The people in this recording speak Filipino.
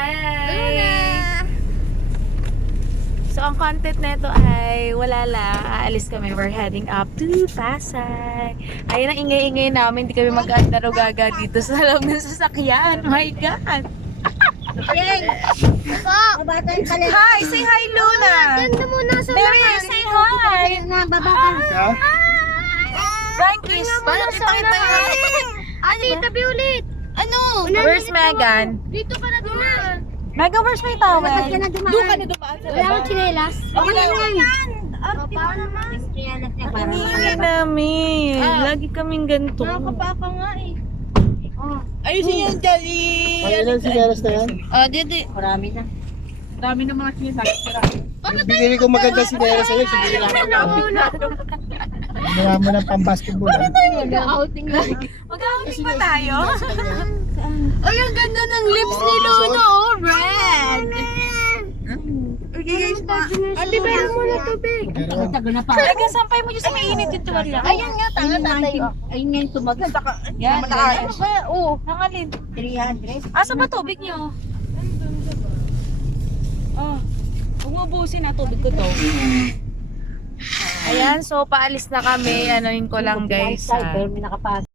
Hi! So, ang content nito ay wala lang. Aalis kami. We're heading up to Pasay. Ayun ang ingay-ingay namin. Hindi kami mag-andaro gaga dito sa loob ng sasakyan. My God! Ako! Kabatay pala. Hi! Say hi, Luna! Ganda muna sa Mary, lahat. say hi! Na, baba ka. Frankis! Paano kita kita yun? Ali, tabi ulit. Ano? Where's Megan? Dito ka na dumaan. Megan, where's my towel? Bakit ka na dumaan? Doon ka na dumaan. Wala akong chinelas. Okay lang yan. Paano? Ang ingay namin. Lagi kaming ganito. Nakakapaka nga eh. Ayusin yung Jolly. Ay, ilan sinelas na yan? Oh, dito. Marami na. Dami ng mga sinasabi. Binili ko maganda sinelas sa'yo. Binili mo ng pang-basketball. ah. Mag-outing lang. Mag-outing ba tayo? Ay, ang ganda ng lips ni Luna. Oh, red. Okay, guys, ma. Ate, bayan mo na tubig. Pero, na pa. Megan, sampay mo dyan sa mainit yung tuwalya. Ayan nga, tanga tatayo. Ayun nga yung tumagal. Yan, ano ba? Oo, nangalin. 300. Asa ba tubig niyo? Oh, huwag mo ubusin na tubig ko to. Ayan, so paalis na kami. Anoin ko lang guys. ah.